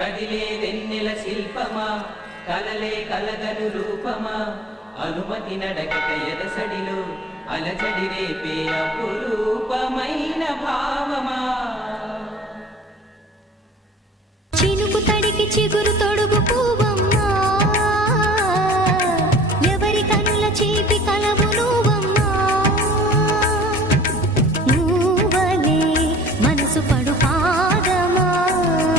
కదిలే వెన్నెల శిల్పమా కలలే కలగను రూపమా అనుమతి నడకట ఎదసడిలో అలజడి రేపే అపురూపమైన భావమా చినుకు తడికి చిగురు తొడుగు పువ్వా